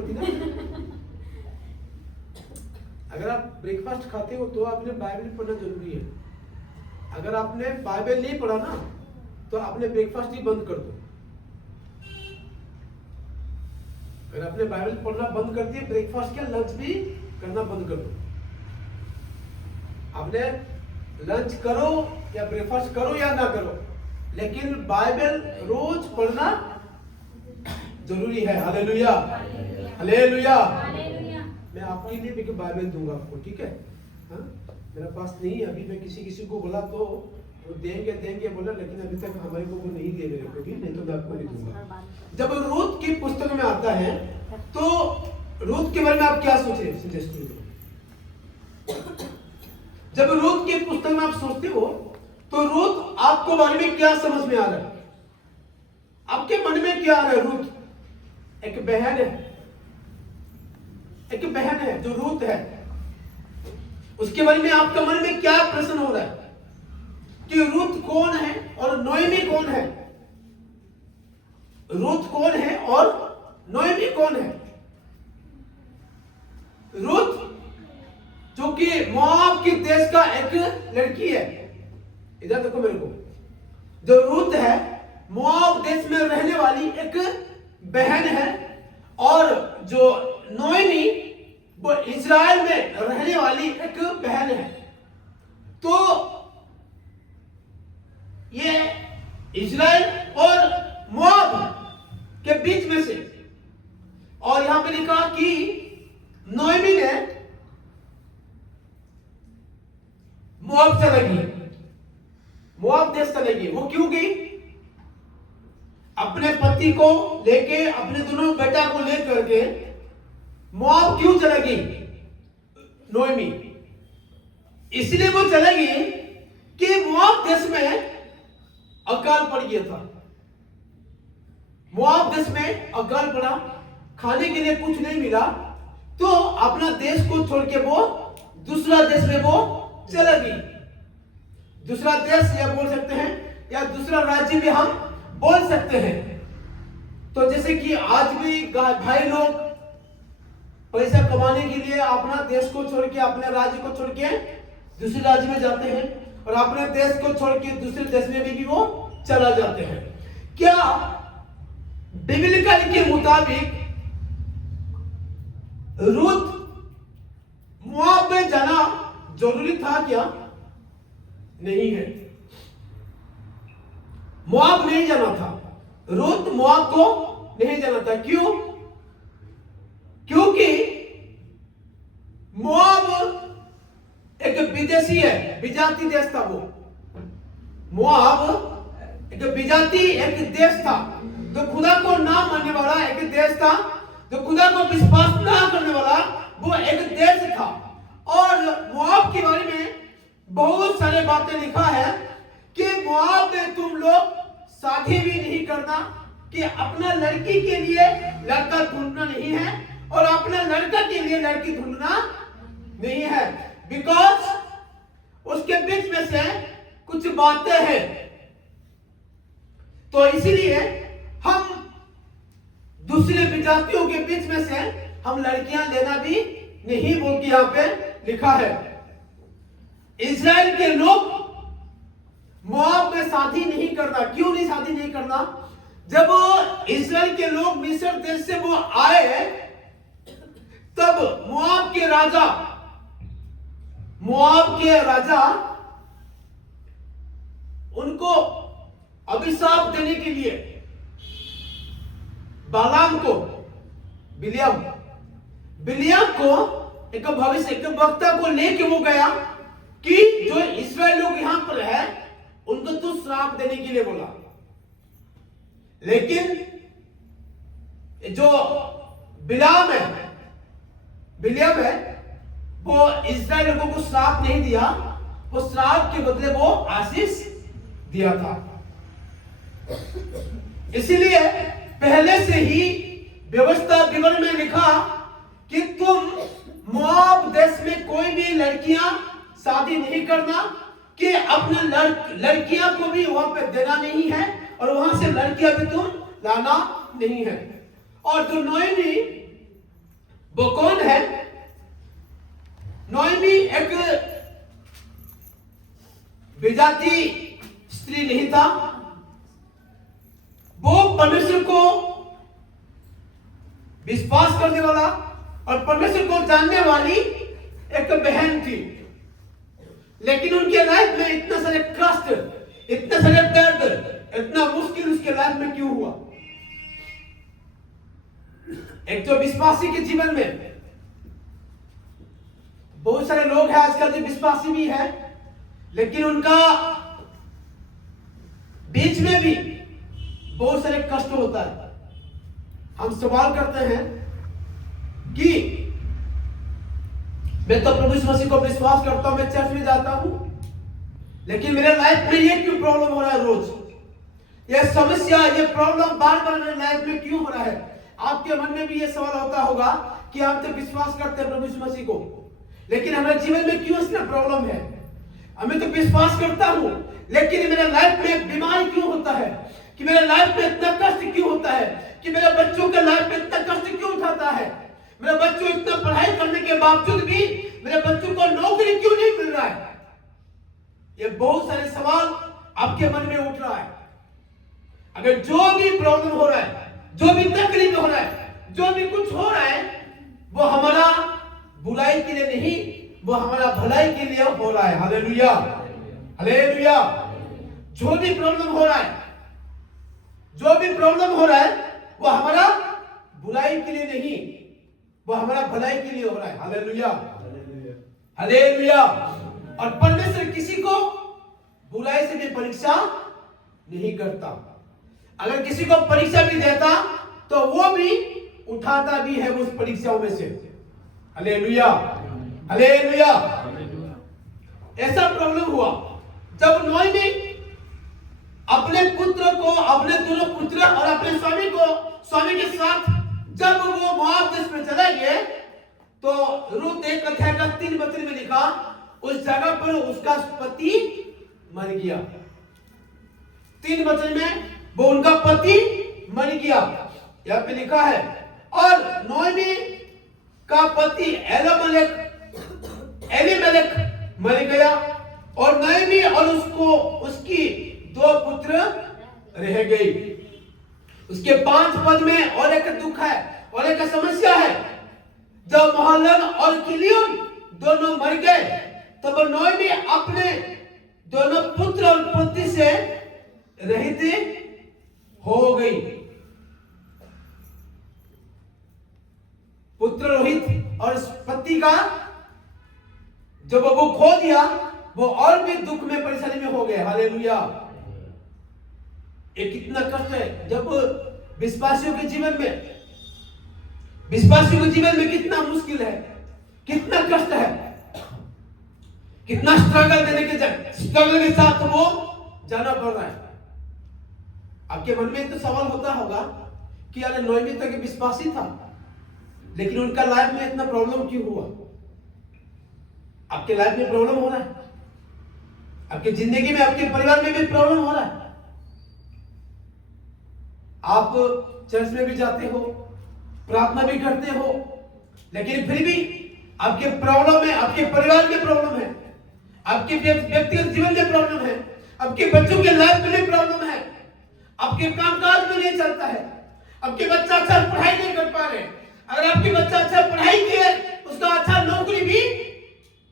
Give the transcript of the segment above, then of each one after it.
पड़ती ना। अगर आप ब्रेकफास्ट खाते हो तो आपने बाइबल पढ़ना जरूरी है। अगर आपने बाइबल नहीं पढ़ा ना तो आपने ब्रेकफास्ट ही बंद कर दो। अगर आपने बाइबल पढ़ना बंद कर दिया, ब्रेकफास्ट क्या लंच भी करना बंद कर दो। आपने लंच करो या ब्रेकफास्ट करो या ना करो, लेकिन बाइबल रोज पढ़ना जरूरी है। Hallelujah, hallelujah. मैं आपके लिए भी बाइबल दूंगा आपको, ठीक है? हाँ, मेरा पास नहीं है अभी। मैं किसी को बोला तो वो देंगे बोला, लेकिन अभी तक हमारे को वो नहीं दे मेरे को भी, नहीं तो मैं आपको नहीं दूंगा। जब रूत की पुस्तक में आता है तो रूत के बारे में आप क्या सोचे? जब रूत की पुस्तक में आप सोचते हो तो रूत आपको बारे में क्या समझ में आ रहा है? आपके मन में क्या आ रहा है? रूत एक बहन है, एक बहन है जो रूत है। उसके बारे में आपके मन में क्या प्रश्न हो रहा है कि रूत कौन है और नोएमी कौन है? रूत कौन है और नोएमी कौन है? रूत जो कि मोआब के देश का एक लड़की है। इधर देखो मेरे को। जो रूत है मोआब देश में रहने वाली एक बहन है, और जो नोएमी वो इजराइल में रहने वाली एक बहन है। तो ये इजराइल और मोआब के बीच में से, और यहां पे लिखा कि नोएमी ने मोआब चलेगी, मोआब देश चलेगी। वो क्यों गई? अपने पति को लेके, अपने दोनों बेटा को लेकर के मोआब क्यों चलेगी नोएमी? इसलिए वो चलेगी कि मोआब देश में अकाल पड़ गया था। मोआब देश में अकाल पड़ा, खाने के लिए कुछ नहीं मिला, तो अपना देश को छोड़ के वो दूसरा देश में वो चलेगी। दूसरा देश या बोल सकते हैं, या दूसरा राज्य भी हम बोल सकते हैं। तो जैसे कि आज भी भाई लोग पैसा कमाने के लिए अपना देश को छोड़ के, अपने राज्य को छोड़ के दूसरे राज्य में जाते हैं, और अपने देश को छोड़ के दूसरे देश में भी वो चला जाते हैं। क्या बिबलिकल के मुताबिक रूत मोआब में जाना जरूरी था क्या? नहीं है, मोआब नहीं जाना था। रूत मोआब को नहीं जाना था। क्यों? क्योंकि मोआब एक विदेशी है, विजाती देश था। वो मोआब एक विजाती एक देश था, जो खुदा को ना मानने वाला एक देश था, जो खुदा को विश्वास ना करने वाला वो एक देश था। और मोआब के बारे में बहुत सारे बातें लिखा है कि मोआब में तुम लोग शादी भी नहीं करना, कि अपना लड़की के लिए लड़का ढूंढना नहीं है, और अपना लड़का के लिए लड़की ढूंढना नहीं है, बिकॉज उसके बीच में से कुछ बातें हैं। तो इसीलिए हम दूसरे विजातियों के बीच में से हम लड़कियां लेना भी नहीं, बोल के यहां पे लिखा है। इजराइल के लोग मोआब में शादी नहीं करना। क्यों नहीं शादी नहीं करना? जब इजराइल के लोग मिस्र देश से वो आए, तब मोआब के राजा उनको अभिशाप देने के लिए बालाम को, बिलियम को, एक भविष्य एक वक्ता को लेके वो गया कि जो इस्राएल लोग यहां पर है उनको तो श्राप देने के लिए बोला। लेकिन जो बिलियम है वो इस्राएल लोगों को श्राप नहीं दिया, वो श्राप के बदले वो आशीष दिया था। इसीलिए पहले से ही व्यवस्था विवरण में लिखा कि तुम मोआब देश में कोई भी लड़कियां शादी नहीं करना, कि अपने लड़कियां को भी वहां पे देना नहीं है, और वहां से लड़कियां भी तुम लाना नहीं है। और जो नोएमी वो कौन है? नोएमी एक विजाती स्त्री नहीं था, वो परमेश्वर को विश्वास करने वाला और परमेश्वर को जानने वाली एक बहन थी। लेकिन उनके लाइफ में इतना सारे कष्ट, इतना सारे दर्द, इतना मुश्किल उसके लाइफ में क्यों हुआ? एक तो विश्वासी के जीवन में बहुत सारे लोग हैं आजकल जो विश्वासी भी है, लेकिन उनका बीच में भी बहुत सारे कष्ट होता है। हम सवाल करते हैं कि मैं तो प्रभु यीशु मसीह को विश्वास करता हूं, मैं चर्च में जाता हूं, लेकिन मेरे लाइफ में ये क्यों प्रॉब्लम हो रहा है? रोज ये समस्या, ये प्रॉब्लम बार बार मेरे लाइफ में क्यों हो रहा है? आपके मन में भी ये सवाल होता होगा कि आप तो विश्वास करते हैं प्रभु यीशु मसीह को, लेकिन हमारे जीवन में क्यों इसमें प्रॉब्लम है? हमें तो विश्वास करता हूं, लेकिन मेरे लाइफ में बीमारी क्यों होता है? कि मेरे लाइफ में इतना कष्ट क्यों होता है? कि मेरे बच्चों के लाइफ में इतना कष्ट क्यों उठाता है? मेरे बच्चों इतना पढ़ाई करने के बावजूद भी मेरे बच्चों को नौकरी क्यों नहीं मिल रहा है? ये बहुत सारे सवाल आपके मन में उठ रहा है। अगर जो भी प्रॉब्लम हो रहा है, जो भी तकलीफ हो रहा है, जो भी कुछ हो रहा है, वो हमारा बुराई के लिए नहीं, वो हमारा भलाई के लिए हो रहा है। Hallelujah, hallelujah. जो भी प्रॉब्लम हो रहा है, जो भी प्रॉब्लम हो रहा है, वो हमारा बुराई के लिए नहीं, वो हमारा भलाई के लिए हो रहा है। Hallelujah, hallelujah. और परमेश्वर किसी को बुराई से भी परीक्षा नहीं करता। अगर किसी को परीक्षा भी देता तो वो भी उठाता भी है उस परीक्षाओं में से। Hallelujah, hallelujah. ऐसा प्रॉब्लम हुआ जब नोएमी अपने पुत्र को, अपने दोनों पुत्र और अपने स्वामी के साथ जब वो मोआब देश में चले गए, तो रूत 1 अध्याय का 3 वचन में लिखा, उस जगह पर उसका पति मर गया। 3 वचन में वो उनका पति मर गया, यहाँ पे लिखा है। और नोएमी का पति एलीमेलेक मर गया, और नोएमी और उसकी 2 पुत्र रह गई। उसके 5 पद में और एक दुख है और एक समस्या है। जब महलन और किलियन दोनों मर गए, तब नोएमी अपने दोनों पुत्र और पुत्री से रहित हो गई। पुत्र रोहित और पति का जब वो खो दिया, वो और भी दुख में, परेशानी में हो गए। हालेलुया। ये कितना कष्ट है जब विश्वासियों के जीवन में कितना मुश्किल है, कितना कष्ट है, कितना स्ट्रगल के साथ वो जाना पड़ रहा है। आपके मन में तो सवाल होता होगा कि यार नोएमी तक विश्वासी था, लेकिन उनका लाइफ में इतना प्रॉब्लम क्यों हुआ? आपके लाइफ में प्रॉब्लम हो रहा है, आपकी जिंदगी में, आपके परिवार में भी प्रॉब्लम हो रहा है। आप चर्च में भी जाते हो, प्रार्थना भी करते हो, लेकिन फिर भी आपके प्रॉब्लम है, आपके परिवार में प्रॉब्लम है, आपके व्यक्तिगत जीवन में प्रॉब्लम है, आपके बच्चों के लाइफ में प्रॉब्लम है, आपके कामकाज में नहीं चलता है, आपके बच्चा अच्छा पढ़ाई नहीं कर पा रहे। अगर आपके बच्चा अच्छा पढ़ाई किए, उसका अच्छा नौकरी भी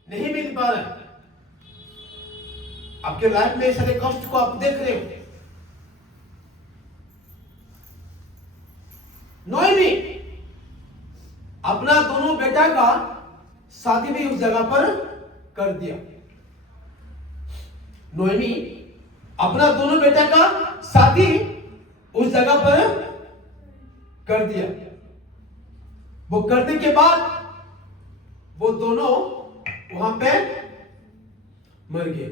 नहीं मिल पा रहा है। आपके लाइफ में सारे कष्ट को आप देख रहे हो। नोएमी अपना दोनों बेटा का शादी भी उस जगह पर कर दिया। नोएमी अपना दोनों बेटा का शादी उस जगह पर कर दिया। वो करने के बाद वो दोनों वहां पे मर गए।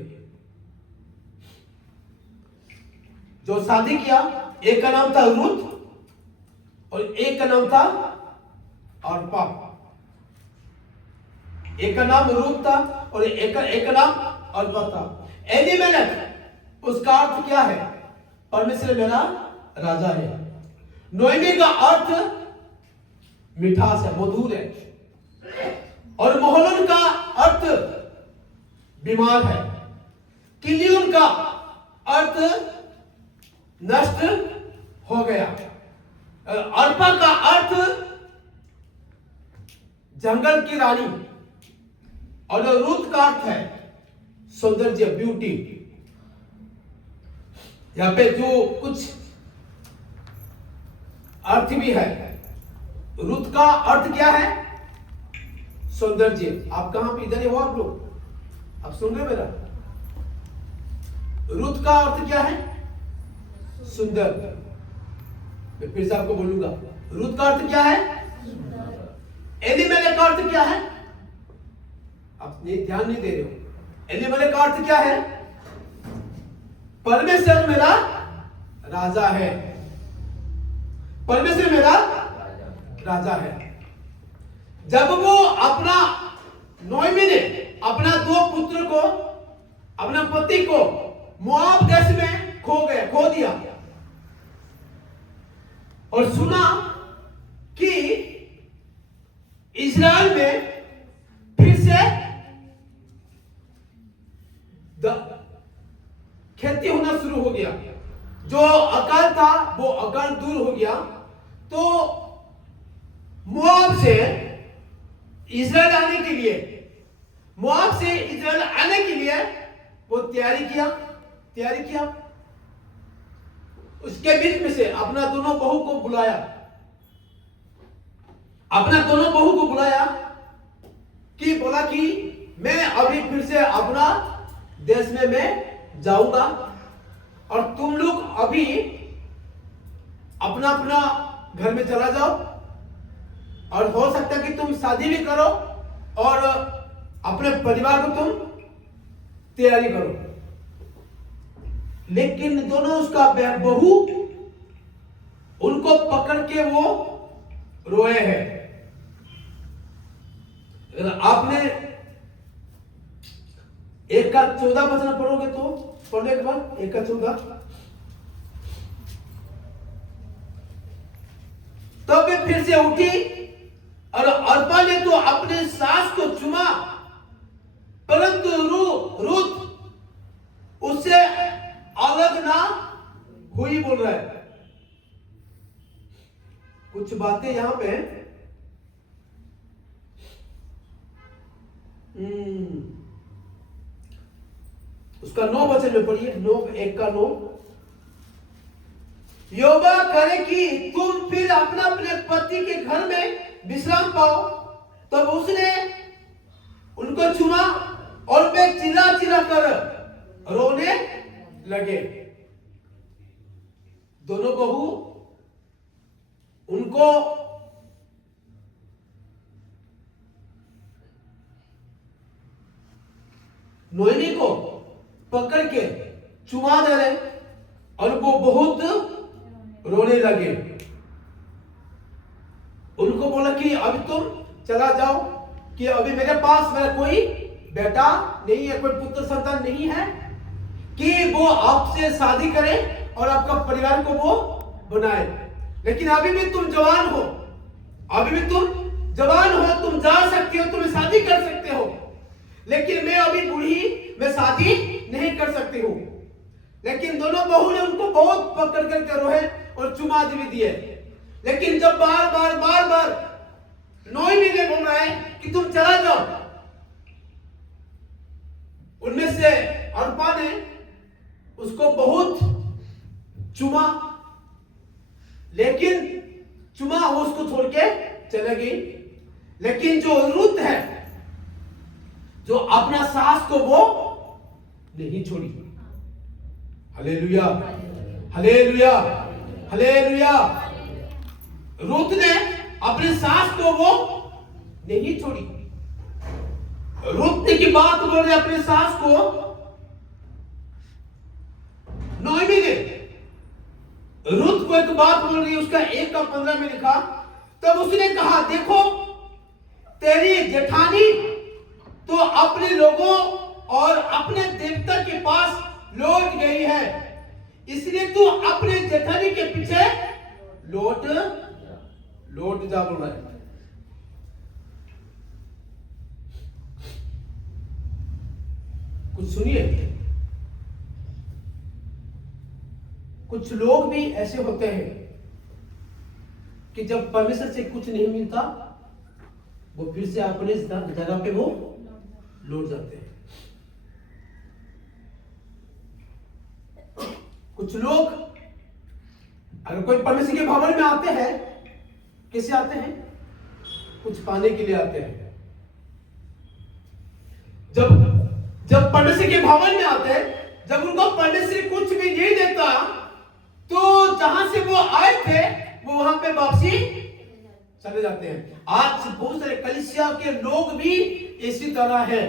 जो शादी किया, एक का नाम था रूथ और एक का नाम था ऑर्पा। एक का नाम रूथ था और एक का नाम ऑर्पा था। एलीमेलेक, उसका अर्थ क्या है? परमेश्वर मेरा राजा है। नोएमी का अर्थ मिठास है, मधुर है। और मोहलन का अर्थ बीमार है। किलियन का अर्थ नष्ट हो गया। अर्पा का अर्थ जंगल की रानी। और रुत का अर्थ है सौंदर्य, ब्यूटी। यहां पे जो कुछ अर्थ भी है। रुत का अर्थ क्या है? सौंदर्य। आप कहां पे? इधर ही हो आप लोग? आप सुन रहे मेरा? रुत का अर्थ क्या है? सुंदर। मैं फिर से आपको बोलूंगा, रुत का अर्थ क्या है? एलीमेलेक का अर्थ क्या है? आप ध्यान नहीं दे रहे हो। एलीमेलेक का अर्थ क्या है? परमेश्वर मेरा राजा है। परमेश्वर मेरा राजा है। जब वो अपना नोएमी ने अपना 2 पुत्र को, अपना पति को मोआब देश में खो दिया और सुना कि इस्राएल में फिर से खेती होना शुरू हो गया, जो अकाल था वो अकाल दूर हो गया, तो मोआब से इस्राएल आने के लिए, मोआब से इस्राएल आने के लिए वो तैयारी किया। उसके बीच में से अपना दोनों बहू को बुलाया, कि बोला कि मैं अभी फिर से अपना देश में मैं जाऊंगा और तुम लोग अभी अपना अपना घर में चला जाओ, और हो सकता है कि तुम शादी भी करो और अपने परिवार को तुम तैयारी करो। लेकिन दोनों उसका बहू उनको पकड़ के वो रोए हैं। आपने 1 का 14 वचन पढ़ोगे तो पढ़ने के बाद 1 का 14। तब वे फिर से उठी और अर्पा ने तो अपने सास को चुमा, परंतु रूत उससे अलग ना हुई। बोल रहा है कुछ बातें यहां पे उसका 9 वचन में पढ़िए। 1 का 9। यहोवा करे कि तुम फिर अपने पति के घर में विश्राम पाओ। तब उसने उनको चुमा और वे चिल्ला कर रोने लगे। दोनों बहू उनको नोएमी को पकड़ के चुमा दे रहे और वो बहुत रोने लगे। उनको बोला कि अभी तुम चला जाओ, कि अभी मेरे पास मेरा कोई बेटा नहीं है, कोई पुत्र संतान नहीं है कि वो आपसे शादी करे और आपका परिवार को वो बनाए। लेकिन अभी भी तुम जवान हो, तुम जा सकते हो, तुम शादी कर सकते हो। लेकिन मैं अभी बूढ़ी, मैं शादी नहीं कर सकती हूँ। लेकिन दोनों बहू ने उनको बहुत पकड़ करके रोए और चुमा भी दिए। लेकिन जब बार नोएमी ने बोल रहा है कि तुम चला जाओ, उनमें से अर्पा ने उसको बहुत चुमा, लेकिन चुमा वो उसको छोड़ के चले गई। लेकिन जो रूत है, जो अपना सास को वो नहीं छोड़ी। Hallelujah, hallelujah, hallelujah. रूत ने अपने सास को वो नहीं छोड़ी। रूत की बात बोल रहे अपने सास को। नोएमी ने रूत को एक बात बोल रही है, उसका 1 का 15 में लिखा। तब उसने कहा, देखो तेरी जेठानी तो अपने लोगों और अपने देवता के पास लौट गई है, इसलिए तू अपने जेठानी के पीछे लौट जा। बोल रहा है कुछ सुनिए, कुछ लोग भी ऐसे होते हैं कि जब परमेश्वर से कुछ नहीं मिलता वो फिर से अपने जगह पे वो लौट जाते हैं। कुछ लोग अगर कोई परमेश्वर के भवन में आते हैं, कैसे आते हैं? कुछ पाने के लिए आते हैं। जब परमेश्वर के भवन में आते हैं, जब उनको परमेश्वर कुछ भी नहीं देता तो जहां से वो आए थे वो वहां पे वापसी चले जाते हैं। आज बहुत सारे कलीसिया के लोग भी इसी तरह है।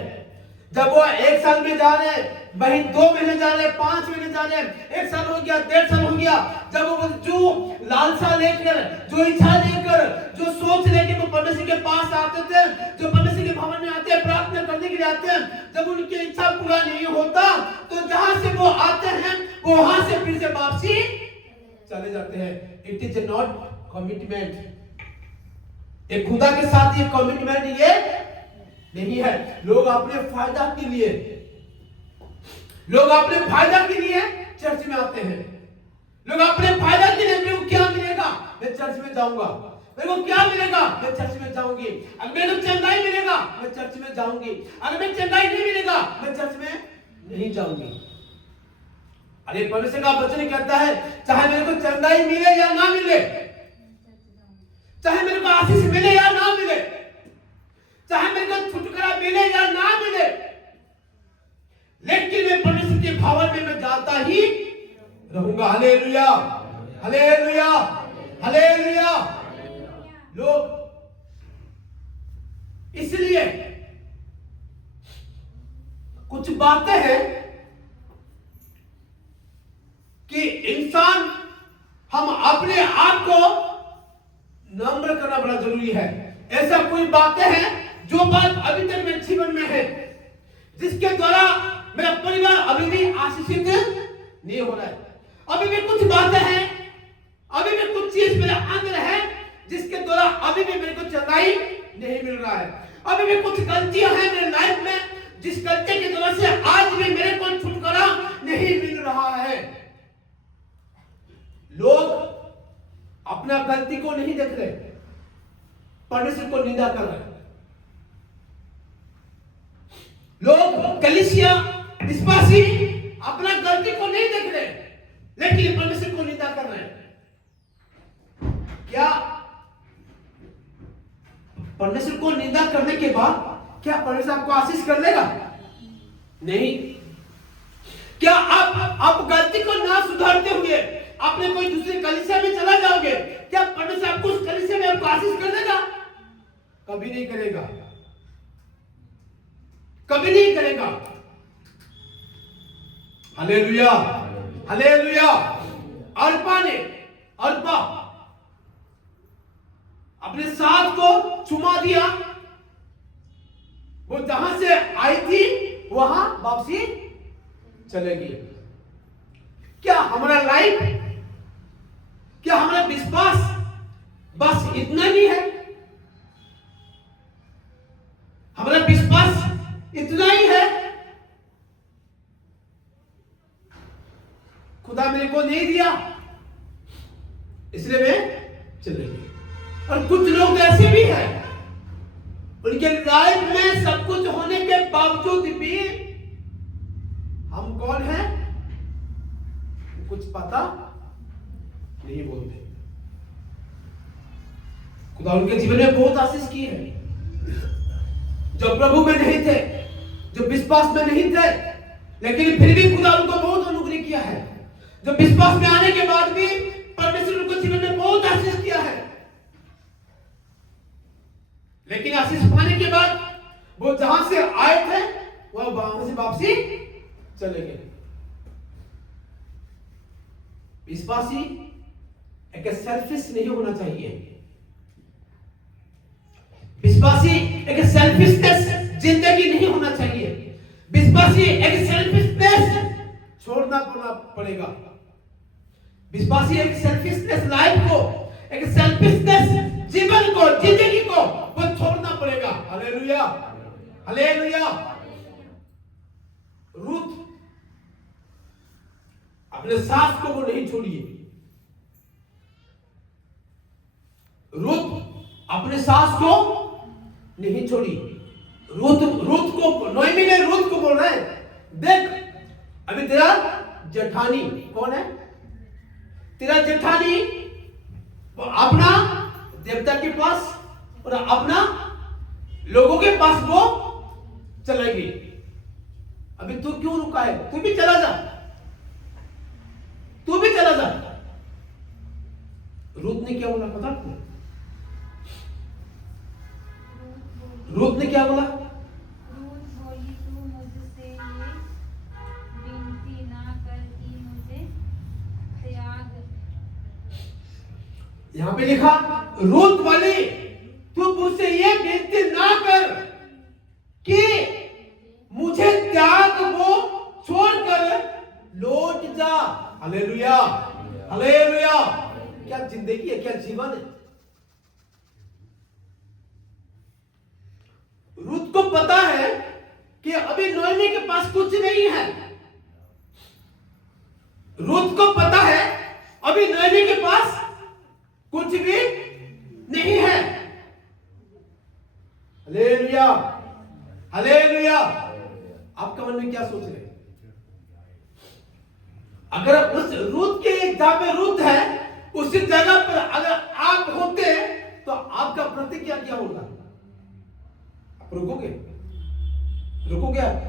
जब वो 1 साल में जा रहे हैं, वहीं 2 महीने जा रहे हैं, 5 महीने जा रहे हैं, 1 साल हो गया, 1.5 साल हो गया, जब वो जो लालसा लेकर, जो इच्छा लेकर, जो सोच लेकर वो परमेश्वर के पास आते थे, जो परमेश्वर के भवन में आते हैं, प्रार्थना करने के लिए आते हैं, जब उनकी इच्छा पूरा नहीं होता तो जहां से वो आते हैं वो वहां से फिर से वापसी चले जाते हैं। It is not commitment. एक खुदा के साथ ये कमिटमेंट ये नहीं है। लोग अपने फायदा के लिए चर्च में आते हैं। लोग अपने फायदा के लिए, मेरे को क्या मिलेगा मैं चर्च में जाऊंगा, मेरे को क्या मिलेगा मैं चर्च में जाऊंगी, अगर मेरे को चंगाई मिलेगा मैं चर्च में जाऊंगी, अगर मैं चंगाई नहीं मिलेगा मैं चर्च में नहीं जाऊंगी। अरे परमेश्वर का वचन कहता है चाहे मेरे को चंगाई मिले या ना मिले, चाहे मेरे को आशीष मिले या ना मिले, चाहे मेरे को छुटकारा मिले या ना मिले, लेकिन मैं परमेश्वर के भवन में मैं जाता ही रहूंगा। Hallelujah, hallelujah, hallelujah. लोग इसलिए कुछ बातें हैं कि इंसान हम अपने आप को नम्र करना बड़ा जरूरी है। ऐसा कोई बातें हैं जो बात अभी तक मेरे जीवन में है, जिसके द्वारा मेरा परिवार अभी भी आशीषित नहीं हो रहा है। अभी भी कुछ बातें हैं, अभी भी कुछ चीज मेरे अंदर है जिसके द्वारा अभी भी मेरे को चंगाई नहीं मिल रहा है। अभी भी कुछ गलतियां हैं मेरे लाइफ में जिस गलती की वजह से आज भी मेरे को छुटकारा नहीं मिल रहा है। लोग अपना गलती को नहीं देख रहे, परमेश्वर को निंदा कर रहे। लोग कलीसिया विश्वासी अपना गलती को नहीं देख रहे, लेकिन परमेश्वर को निंदा कर रहे हैं। क्या परमेश्वर को निंदा करने के बाद क्या परमेश्वर आपको आशीष कर लेगा? नहीं। क्या आप गलती को ना सुधारते हुए अपने कोई दूसरी कलीसिया में चला जाओगे, क्या परमेश्वर आपको उस कलीसिया में आपको आशीष कर देगा? कभी नहीं करेगा, कभी नहीं करेगा। Hallelujah, hallelujah. अर्पा अपने साथ को चुमा दिया, वो जहां से आई थी वहां वापसी चलेगी। क्या हमारा लाइफ, क्या हमारा विश्वास बस इतना ही है? हमारा विश्वास इतना ही है? खुदा मेरे को नहीं दिया इसलिए मैं चलेगी। और कुछ लोग ऐसे भी हैं, उनके लाइफ में सब कुछ होने के बावजूद भी हम कौन हैं कुछ पता नहीं बोलते। खुदा उनके जीवन में बहुत आशीष की है। जो प्रभु में नहीं थे, जो विश्वास में नहीं थे, लेकिन फिर भी खुदा उनको बहुत अनुग्रह किया है। जो विश्वास में आने के बाद भी परमेश्वर उनको जीवन में बहुत आशीष किया है, लेकिन आशीष पाने के बाद वो जहां से आए थे वह वहां से वापसी चले गए। विश्वासी एक सेल्फिश नहीं होना चाहिए। विश्वासी एक सेल्फिशनेस जिंदगी नहीं होना चाहिए। विश्वासी एक सेल्फिशनेस छोड़ना पड़ेगा। विश्वासी एक सेल्फिशनेस लाइफ को, एक सेल्फिशनेस जीवन को, जिंदगी को वो छोड़ना पड़ेगा। Hallelujah, hallelujah. रूथ अपने सास को वो नहीं छोड़िए। रूथ अपने सास को नहीं छोड़ी। रूथ को नोएमी ने रूथ को बोल रहा है, देख अभी तेरा जेठानी कौन है? तेरा जेठानी अपना देवता के पास और अपना लोगों के पास वो चलेगी। अभी तू क्यों रुका है? तू भी चला जा, तू भी चला जा। रूथ ने क्या बोला पता आपको? रूथ ने क्या बोला? रूथ बोली, तू मुझसे ये विनती ना कर कि मुझे त्याग। यहां पे लिखा रूथ वाली, तू मुझसे ये विनती ना कर कि मुझे त्याग वो छोड़कर लौट जा। Hallelujah, hallelujah. क्या जिंदगी है, क्या जीवन है। रूथ को पता है कि अभी नोएमी के पास कुछ नहीं है। रूथ को पता है अभी नोएमी के पास कुछ भी नहीं है। Hallelujah, hallelujah. आपका मन में क्या सोच रहे हैं? अगर उस रूथ के जहां पे रूथ है उसी जगह पर अगर आप होते तो आपका प्रतिक्रिया क्या होगा? आप रुकोगे? रुकोगे आप?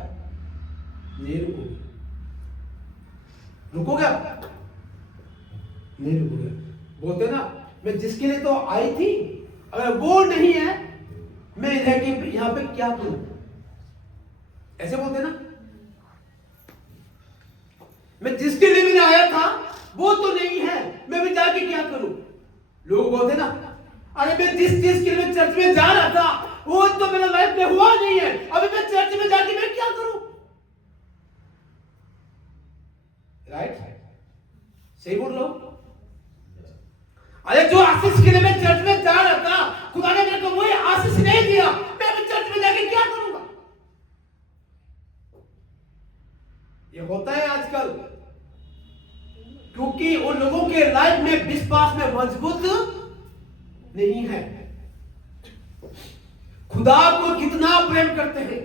नहीं रुकोगे। रुकोगे आप? नहीं रुकोगे। बोलते ना, मैं जिसके लिए तो आई थी, अगर वो नहीं है मैं रह के यहां पे क्या करूं? ऐसे बोलते ना, मैं जिसके लिए मैंने आया था वो तो नहीं है, मैं भी जाके क्या करूं? लोग बोलते ना, अरे मैं जिस चीज के लिए मैं चर्च में जा रहा था वो तो मेरा लाइफ में हुआ नहीं है, अभी मैं चर्च में जाके मैं क्या करूं? राइट? सही बोल रहा हूं? अरे जो आशीष के लिए मैं चर्च में जा रहा था, खुदा ने मेरे को वही आशीष नहीं दिया, मैं अभी चर्च में जाके क्या करूंगा? ये होता है आजकल, क्योंकि उन लोगों के लाइफ में विश्वास में मजबूत नहीं है। खुदा को कितना प्रेम करते हैं,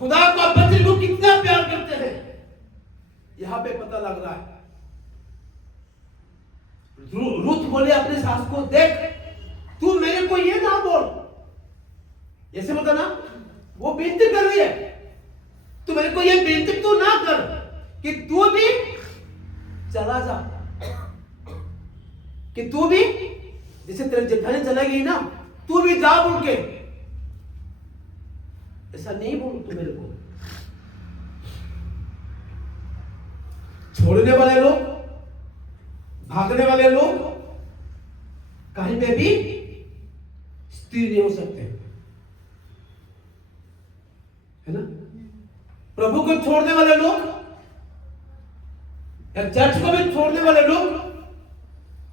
खुदा को बच्चे को कितना प्यार करते हैं, यहां पे पता लग रहा है। रूथ बोले अपने सास को, देख तू मेरे को ये ना बोल, ऐसे बता ना, वो विनती कर रही है, तू मेरे को ये विनती तू ना कर कि तू भी चला जा, कि तू भी जैसे तेरे जेठानी चला गई ना, तू भी जा बोल के। ऐसा नहीं बोल तू मेरे को। छोड़ने वाले लोग, भागने वाले लोग कहीं पे भी स्थिर नहीं हो सकते, है ना? प्रभु को छोड़ने वाले लोग या चर्च को भी छोड़ने वाले लोग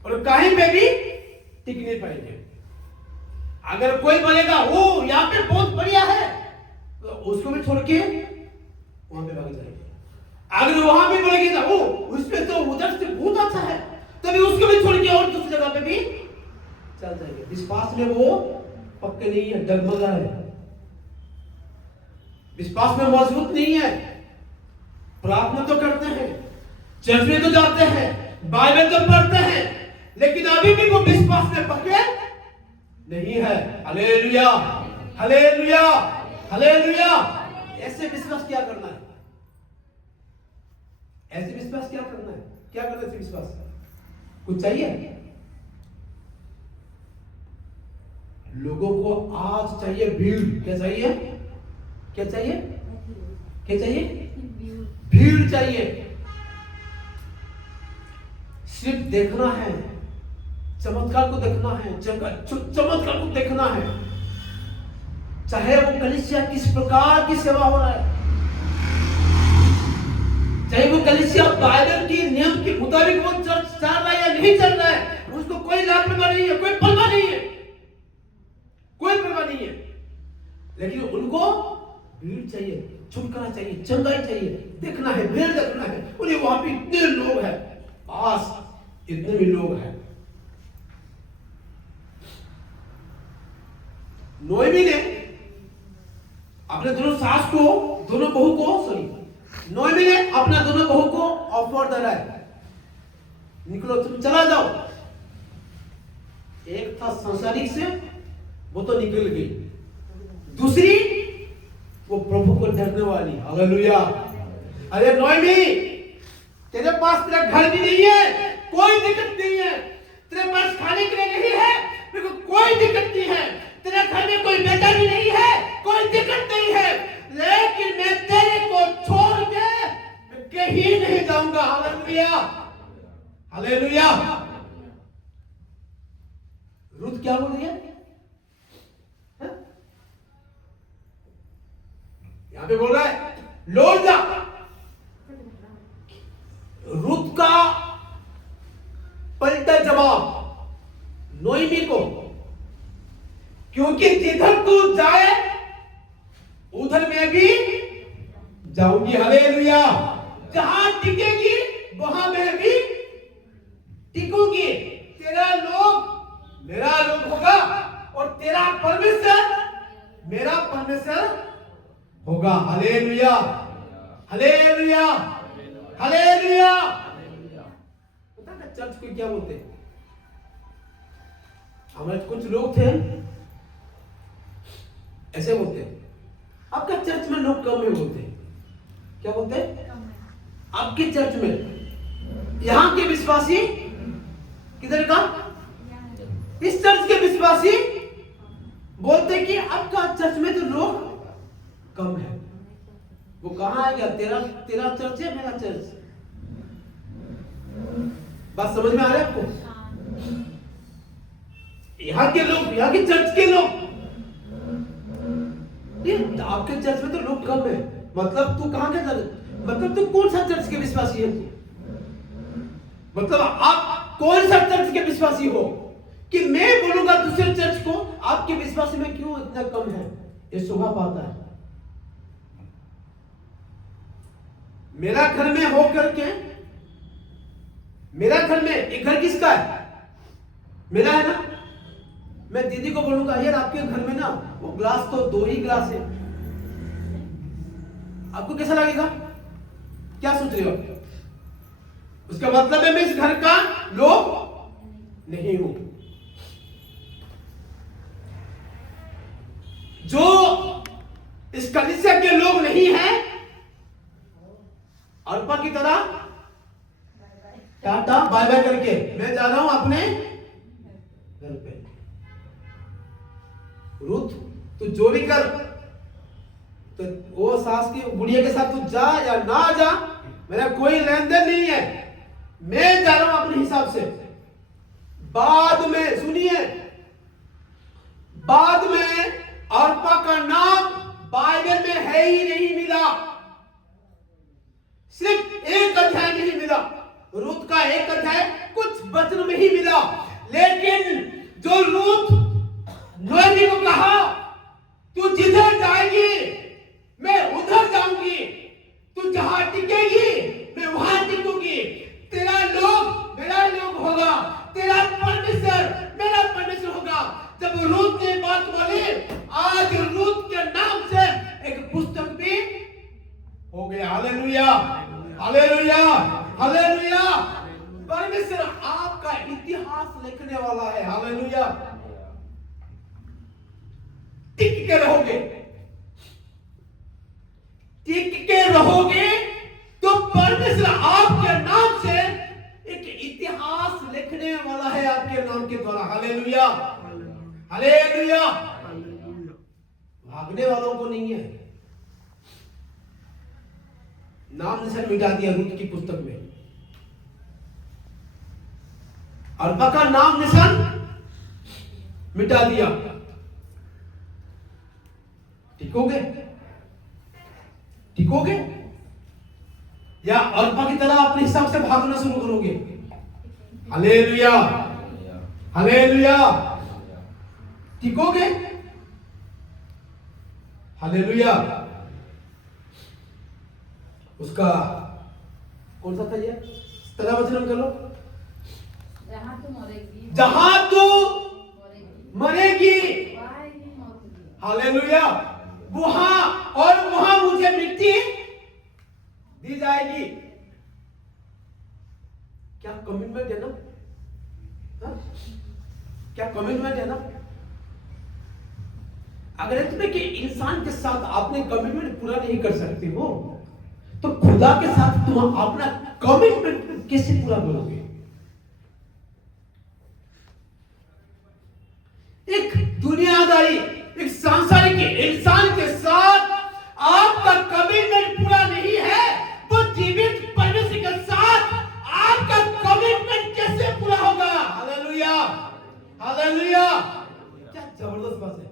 और कहीं पे भी टिक नहीं पाएंगे। अगर कोई बोलेगा वो यहाँ पे बहुत बढ़िया है तो उसको भी छोड़ के वहां पे भाग जाएंगे। अगर वहां भी बोलेंगे ना वो उसमें तो उधर से बहुत अच्छा है, तभी उसको भी छोड़ के और दूसरी जगह पे भी चल जाएंगे। विश्वास में वो पक्के नहीं है, डगमगा है, विश्वास में मजबूत नहीं है। प्रार्थना तो करते हैं, चर्च में तो जाते हैं, बाइबल तो पढ़ते हैं, लेकिन अभी भी वो विश्वास में पक्के नहीं है। Hallelujah, hallelujah, hallelujah. ऐसे विश्वास क्या करना है? ऐसे विश्वास क्या करना है? क्या करना है? विश्वास कुछ चाहिए? लोगों को आज चाहिए भीड़। क्या चाहिए? क्या चाहिए? क्या चाहिए? भीड़ चाहिए। सिर्फ देखना है, चमत्कार को देखना है, चमत्कार को देखना है, चाहे वो कलीसिया किस प्रकार की सेवा हो रहा है, चाहे वो कलीसिया बाइबल की नियम के मुताबिक वो चर्च चल रहा है या नहीं चल रहा है, उसको कोई लाभ नहीं है, कोई परवाह नहीं है, कोई परवाह नहीं है। लेकिन उनको भीड़ चाहिए, छुटकारा चाहिए, चंगाई चाहिए, देखना है, भेड़ देखना है। बोले वहां पे इतने लोग हैं, पास इतने भी लोग हैं। नोएमी ने अपने दोनों सास को, दोनों बहू को, नोएमी ने अपना दोनों बहू को ऑफर दे रहा है, निकलो तुम चला जाओ। एक था संसारिक से, वो तो निकल गई, दूसरी वो प्रभु को डरने वाली। हालेलुया। अरे नोएमी, तेरे पास तेरा घर भी नहीं है, कोई दिक्कत नहीं है, तेरे पास खाने के लिए नहीं है, मेरे को कोई दिक्कत नहीं है, तेरे घर में कोई बेटा भी नहीं है, कोई दिक्कत नहीं है, लेकिन मैं तेरे को छोड़ के मैं कहीं नहीं जाऊंगा। Hallelujah, hallelujah. रुत क्या बोल रही है? यहां पे बोल रहा है लौट जा। रुत का पलटा जवाब नोएमी को, क्योंकि जिधर तू जाए उधर मैं भी जाऊंगी। हालेलुया। जहां टिकेगी वहां मैं भी टिकूंगी। तेरा लोग मेरा लोग होगा और तेरा परमेश्वर मेरा परमेश्वर होगा। Hallelujah, hallelujah, hallelujah. पता है चर्च को क्या बोलते हैं? हमारे कुछ लोग थे ऐसे बोलते हैं, आपका चर्च में लोग कम है बोलते हैं। क्या बोलते हैं? आपके चर्च में यहां के विश्वासी, किधर का? इस चर्च के विश्वासी बोलते हैं कि आपका चर्च में तो लोग कम है। वो कहां है? क्या तेरा तेरा चर्च है, मेरा चर्च? बात समझ में आ रहा है आपको? यहाँ के लोग, यहाँ के चर्च के लोग, ये आपके चर्च में तो लोग कम है, मतलब तू कहां के चर्च, मतलब तू कौन सा चर्च के विश्वासी है? तू मतलब आप कौन सा चर्च के विश्वासी हो कि मैं बोलूंगा दूसरे चर्च को आपके विश्वासी में क्यों इतना कम है? ये शोभा पाता है। मेरा घर में हो करके, मेरा घर में, एक घर किसका है? मेरा है ना। मैं दीदी को बोलूंगा यार आपके घर में ना वो ग्लास तो 2 ही ग्लास है, आपको कैसा लगेगा? क्या सोच रहे हो? उसका मतलब है मैं इस घर का लोग नहीं हूं। जो इस कलीसिया के लोग नहीं है, अल्पा की तरह टाटा बाय बाय करके मैं जा रहा हूं अपने घर पे। रुत तू जो भी कर, तो वो सास की बुढ़िया के साथ तू जा या ना जा, मेरा कोई लेन देन नहीं है, मैं जा रहा हूं अपने हिसाब से। बाद में सुनिए, बाद में अर्पा का नाम बाइबल में है ही नहीं मिला, सिर्फ एक अध्याय में ही मिला। रूत का एक अध्याय कुछ वचन में ही मिला, लेकिन जो रूत नोएमी को कहा तू जिधर जाएगी मैं उधर जाऊंगी, तू जहां टिकेगी मैं वहां टिकूंगी, तेरा लोग मेरा लोग होगा, तेरा परमेश्वर मेरा परमेश्वर होगा। जब रूत ने बात बोली, आज रूत के नाम से एक पुस्तक भी हो गया। Hallelujah, hallelujah, hallelujah. परमेश्वर आपका इतिहास लिखने वाला है। हालेलुया। टिक के रहोगे, टिक के रहोगे तो परमेश्वर आपके नाम से एक इतिहास लिखने वाला है आपके नाम के द्वारा। Hallelujah, hallelujah. भागने वालों को नहीं है। नाम निशान मिटा दिया रूत की पुस्तक में, अर्पा का नाम निशान मिटा दिया। टिकोगे? टिकोगे या अर्पा की तरह अपने हिसाब से भागना शुरू करोगे? Hallelujah, hallelujah. टिकोगे? हालेलुया। उसका कौन सा था ये? 17 वचन कर लो। जहाँ तू मरेगी जहां तू मरेगी, वहाँ ही मौत होगी। हालेलुया, वहां और वहां मुझे मिट्टी दी जाएगी। क्या कमिटमेंट है ना? हाँ? क्या कमिटमेंट है ना? अगर इसमें कि इंसान के साथ आपने कमिटमेंट पूरा नहीं कर सकते हो, तो खुदा के साथ तुम अपना कमिटमेंट कैसे पूरा करोगे? एक दुनियादारी, एक सांसारिक इंसान के साथ आपका कमिटमेंट पूरा नहीं है, तो जीवित परमेश्वर के साथ आपका कमिटमेंट कैसे पूरा होगा? हालेलुया, हालेलुया, क्या जबरदस्त बात है।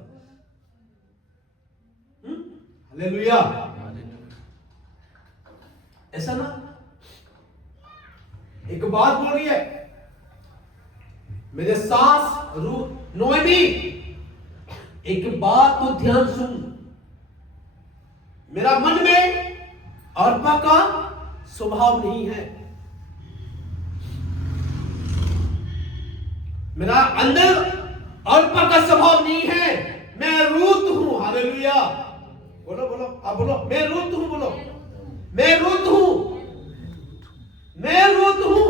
हालेलुया, ऐसा ना एक बात बोल रही है मेरे सास नोएमी, एक बात तो ध्यान सुन, मेरा मन में अर्पा का स्वभाव नहीं है, मेरा अंदर अर्पा का स्वभाव नहीं है, मैं रूत हूं। हालेलुया, बोलो बोलो, आप बोलो, मैं रूत हूं, बोलो मैं रूत हूं, मैं रूत हूं,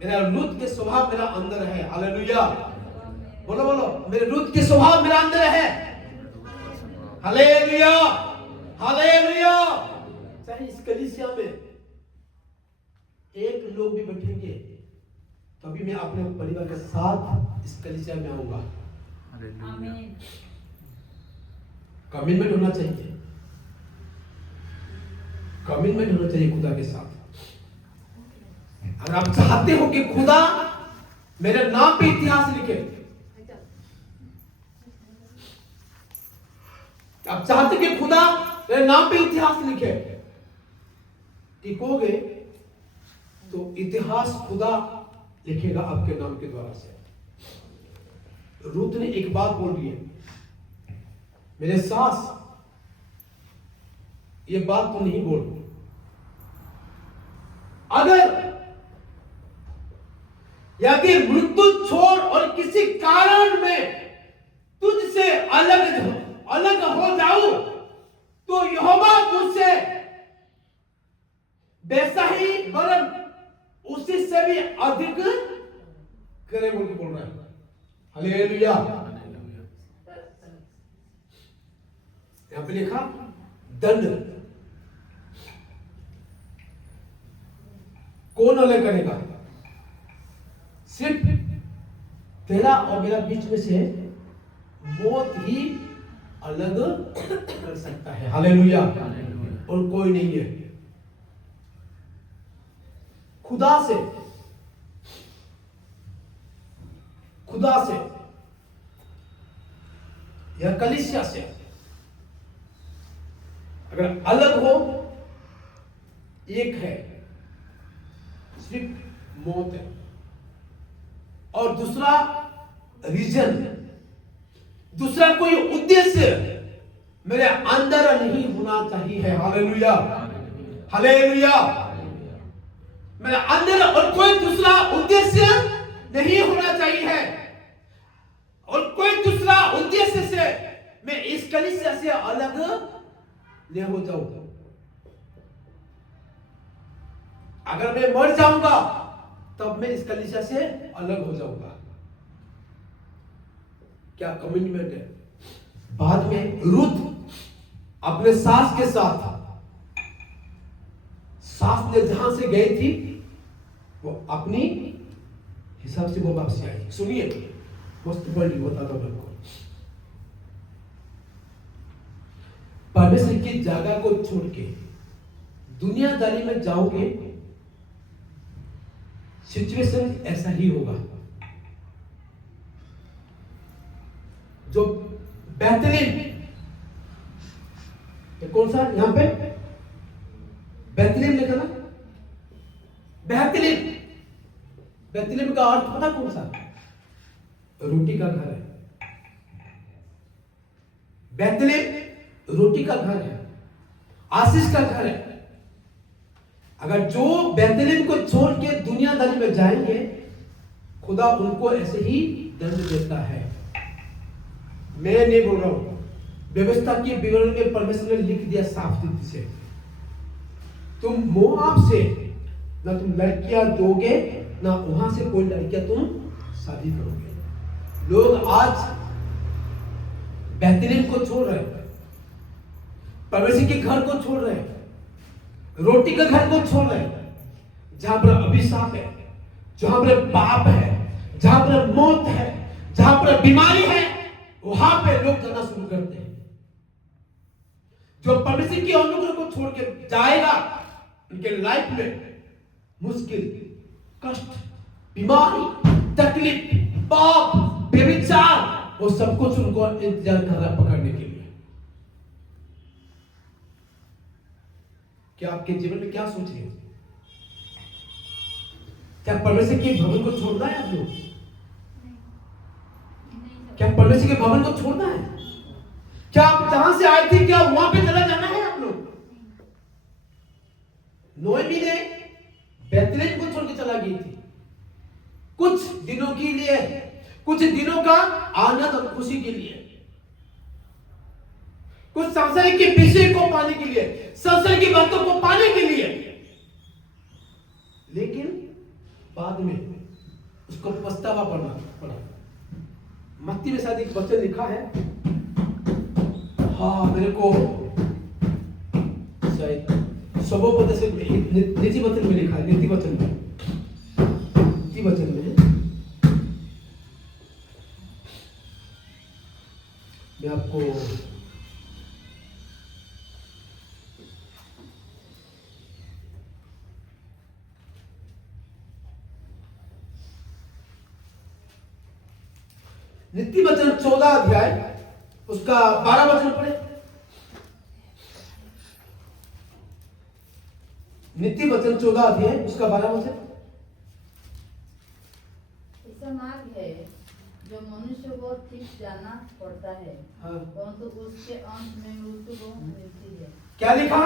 मेरा रूत के स्वभाव मेरा अंदर है। हालेलुया, बोलो बोलो, मेरे रूत के स्वभाव मेरा अंदर है। Hallelujah, hallelujah. चाहे इस कलीसिया में एक लोग भी बैठेंगे, तभी मैं अपने परिवार के साथ इस कलीसिया में आऊंगा। आमीन। कमिटमेंट होना चाहिए, कमिटमेंट होना चाहिए खुदा के साथ। अगर आप चाहते हो कि खुदा मेरे नाम पे इतिहास लिखे, आप चाहते कि खुदा मेरे नाम पे इतिहास लिखे, टिकोगे तो इतिहास खुदा लिखेगा आपके नाम के द्वारा से। रूत ने एक बात बोल दी है, मेरे सास ये बात तो नहीं बोल, अगर यदि मृत्यु छोड़ और किसी कारण में तुझसे अलग हो जाऊं, तो यहोवा मुझसे वैसा ही वरन उसी से भी अधिक करे बोल के बोल रहा है। हालेलुया, यहां पे लिखा दंड कौन अलग करेगा? सिर्फ तेरा और मेरा बीच में से मौत ही अलग कर सकता है। हालेलुया, और कोई नहीं है। खुदा से या कलीसिया से अगर अलग हो, एक है सिर्फ मौत है, और दूसरा रीजन, दूसरा कोई उद्देश्य मेरे अंदर नहीं होना चाहिए। हालेलुया, हालेलुया, मेरे अंदर और कोई दूसरा उद्देश्य नहीं होना चाहिए, और कोई दूसरा उद्देश्य से मैं इस कलीसिया से अलग ले हो जाऊंगा। अगर मैं मर जाऊंगा तब मैं इस कलीसिया से अलग हो जाऊंगा। क्या कमिटमेंट है। बाद में रूत अपने सास के साथ, सास ने जहां से गई थी वो अपनी हिसाब से वो वापसी आई। सुनिए, मस्त बड़ी बताता हूं आपको। परमेश्वर की जगह को छोड़ के दुनियादारी में जाओगे, सिचुएशन ऐसा ही होगा। जो बेहतरीन, कौन सा यहां पे बेहतरीन लिखा ना, बेहतरीन, बेहतरीन का अर्थ पता कौन सा? रोटी का घर है। बेहतरीन रोटी का घर है। आशीष का घर है। अगर जो बेथलेहम को छोड़ के दुनियादारी में जाएंगे, खुदा उनको ऐसे ही दंड देता है। मैं नहीं बोल रहा हूं, व्यवस्था के विवरण में परमेश्वर ने लिख दिया साफ रीति से, तुम मोआब से ना तुम लड़कियां दोगे, ना वहां से कोई लड़कियां तुम शादी करोगे। लोग आज बेथलेहम को छोड़ रहे हैं, परमेश्वर के घर को छोड़ रहे हैं, रोटी के घर को छोड़ रहे हैं, जहां पर अभिशाप है, जहां पर पाप है, जहां पर मौत है, जहां पर बीमारी है, वहां पे लोग जाना शुरू करते हैं। जो परमेश्वर के अनुग्रह को छोड़ के जाएगा, उनके लाइफ में मुश्किल, कष्ट, बीमारी, तकलीफ, पाप, व्यभिचार, वो सब कुछ उनको इंतजार कर रहा है पकड़ने के लिए। क्या आपके जीवन में क्या सोच रहे हैं? क्या परमेश्वर के भवन को छोड़ना है आप लोग? क्या परमेश्वर के भवन को छोड़ना है? क्या आप जहां से आए थे क्या वहां पे चला जाना है आप लोग? नोएमी ने बेथलेहम को छोड़ के चला गई थी कुछ दिनों के लिए, कुछ दिनों का आनंद और खुशी के लिए, कुछ सांसारिक के विषय को पाने के लिए, संसार की बातों को पाने के लिए। लेकिन बाद में उसको पछतावा पड़ा। मत्ती में शायद एक वचन लिखा है, हाँ मेरे को शायद स्वभाव से नीति वचन में लिखा है, नीति वचन में मैं आपको नीति वचन 14 अध्याय उसका 12 वचन पढ़े। नीति वचन 14 अध्याय उसका 12 वचन। ऐसा मार्ग है जो मनुष्य को ठीक जाना पड़ता है, परंतु उसके अंत में मृत्यु को मिलती है। क्या लिखा?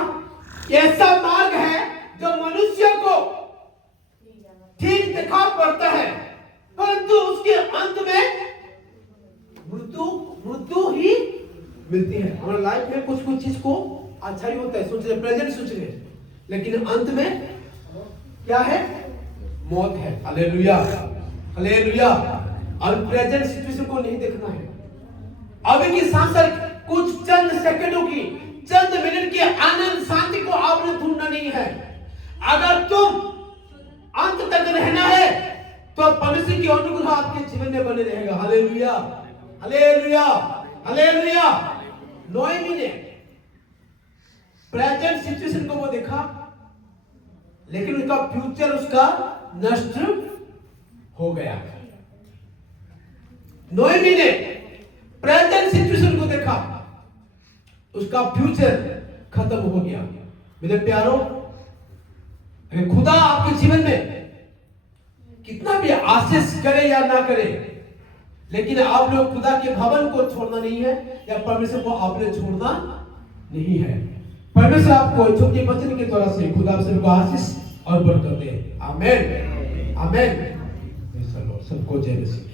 ऐसा मार्ग है जो मनुष्य को ठीक दिखा पड़ता है, परंतु उसके अंत में मृत्यु ही मिलती है। हमारे लाइफ में कुछ चीज को अच्छा ही होता है, सोच रहे प्रेजेंट सोच रहे, लेकिन अंत में क्या है? मौत है। Hallelujah, hallelujah. और प्रेजेंट सिचुएशन को नहीं देखना है, अभी की सांसद कुछ चंद सेकंडों की, चंद मिनट की आनंद शांति को आपने ढूंढना नहीं है। अगर तुम अंत तक रहना है तो परमेश्वर की अनुग्रह आपके जीवन में बने रहेगा। Hallelujah, hallelujah, hallelujah. नोएमी ने प्रेजेंट सिचुएशन को वो देखा, लेकिन उसका फ्यूचर उसका नष्ट हो गया। नोएमी ने प्रेजेंट सिचुएशन को देखा, उसका फ्यूचर खत्म हो गया। मेरे प्यारो, खुदा आपके जीवन में कितना भी आशीष करे या ना करे, लेकिन आप लोग खुदा के भवन को छोड़ना नहीं है, या परमेश्वर को आपने छोड़ना नहीं है। परमेश्वर आपको छोटे वचन के द्वारा से खुदा आपसे आशीष और बरकत दे। आमीन, आमीन। सबको जय मसीह।